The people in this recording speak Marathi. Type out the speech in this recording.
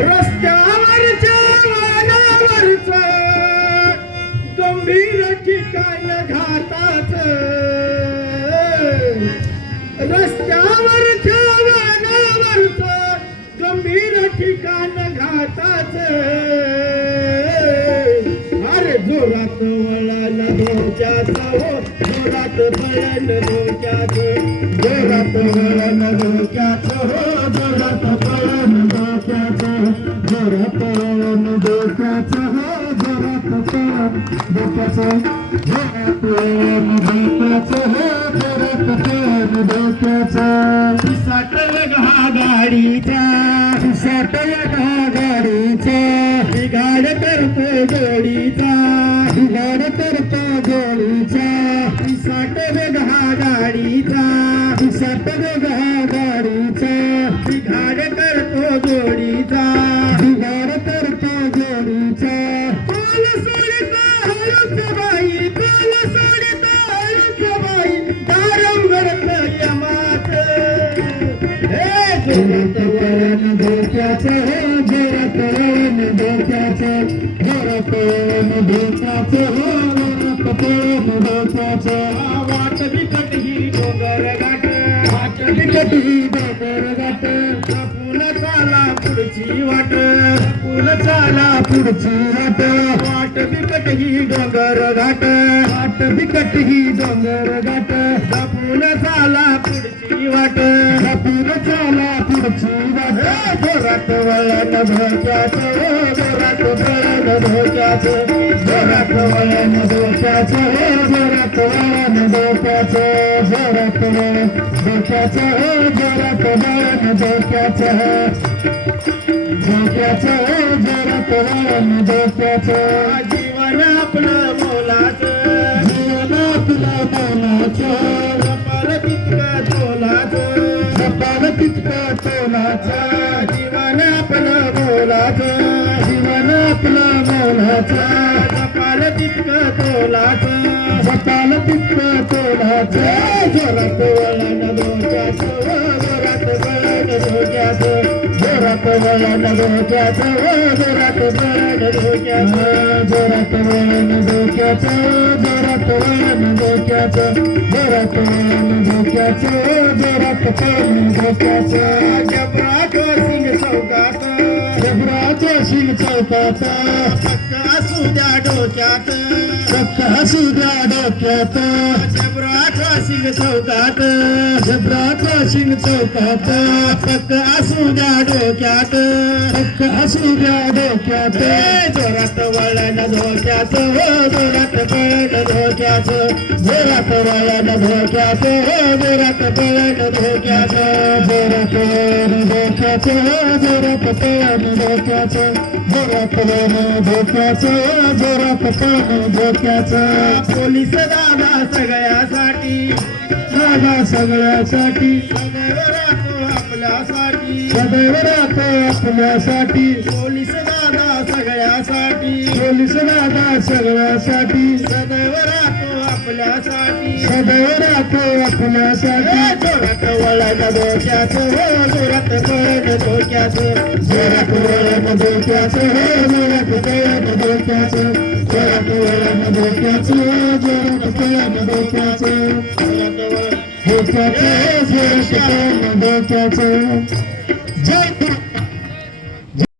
रस्त्यावरच्या वाहनावरच गंभीर ठिकाण घाताच, रस्त्यावरच्या वाहनावरच गंभीर ठिकाण घाताच. अरे जोरात वळण धोक्याचं हो, जोरात वळण धोक्याचं, जोरात वळण धोक्याचं हो, जोरात वळण धोक्याचं, जोरात वळण धोक्याचं हो, जोरात वळण धोक्याचं, जोरात वळण धोक्याचं हो, जोरात वळण धोक्याचं. पिसाटल हा गाडीचा, पिसाटल हा गाडीचा, बिघाड करतो जोडीचा, बिघाड करतो जोडीचा. पिसाटल हा गाडीचा, पिसाटल हा गाडीचा, बिघाड करतो जोडीचा, बिघाड करतो जोडीचा. कोल सोडता हळूच बाई, कोल सोडता हळूच बाई, दारम भरत यमात. जोरात वळण धोक्याचं हो, जोरात वळण धोक्याचं, जोरात वळण धोक्याचं हो, जोरात वळण धोक्याचं. वाट बिकट ही डोंगर घाट, वाट बिकट ही डोंगर घाट, जपून चाला पुढची वाट, जपून चाला पुढची वाट. वाट बिकट ही डोंगर घाट, वाट बिकट ही डोंगर घाट, जपून चाला पुढची वाट, जपून चाला पुढची वाट. जोरात वळण धोक्याचं, जोरात वळण धोक्याचं, जोरात वळण धोक्याचं, जोरात वळण धोक्याचं, जोरात वळण धोक्याचं, जोरात वळण धोक्याचं, धोक्याचं, जोरात वळण धोक्याचं. जीवन आपलं मोलाचं, जीवन आपलं मोलाचं, जपाल तितकं तोलाचं, जपाल तितकं तोलाचं. जीवन आपलं मोलाचं, जीवन आपलं मोलाचं, जपाल तितकं तोलाचं, जपाल तितकं तोलाचं. जोरात वळण धोक्याचं, जोरात वळण धोक्याचं, जोरात वळण धोक्याचं, जोरात वळण धोक्याचं, जोरात वळण धोक्याचं, जोरात वळण धोक्याचं, जोरात वळण धोक्याचं, जोरात वळण धोक्याचं. जबरा जोसिंग चौकात, जबरा जोसिंग चौकात, पक्क असू द्या डोक्यात, पक्क असू द्या डोक्यात. जबरा क्रॉसिंग चौकात, जबरा क्रॉसिंग चौकात, पक्क असू द्या डोक्यात, पक्क असू द्या डोक्यात. जोरात वळण धोक्याचं हो, जोरात वळण धोक्याचं, जोरात वळण धोक्याचं हो, जोरात वळण धोक्याचं, जोरात वळण धोक्याचं हो, जोरात वळण धोक्याचं, जोरात वळण धोक्याचं, जोरात वळण धोक्याचं. पोलीस दादा सगळ्यासाठी, दादा सगळ्यासाठी, सदैव राहतो आपल्यासाठी, सदैव राहतो आपल्यासाठी. पोलीस दादा सगळ्यासाठी, पोलीस दादा सगळ्यासाठी, सदैव राहतो आपल्यासाठी, सदैव राहतो आपल्यासाठी. जोरात वळण धोक्याचं हो, जोरात वळण धोक्याचं, जोरात वळण धोक्याचं हो, जोरात वळण धोक्याचं, जोरात वळण धोक्याचं, जोरात वळण धोक्याचं, जोरात वळण धोक्याचं, जोरात वळण धोक्याचं.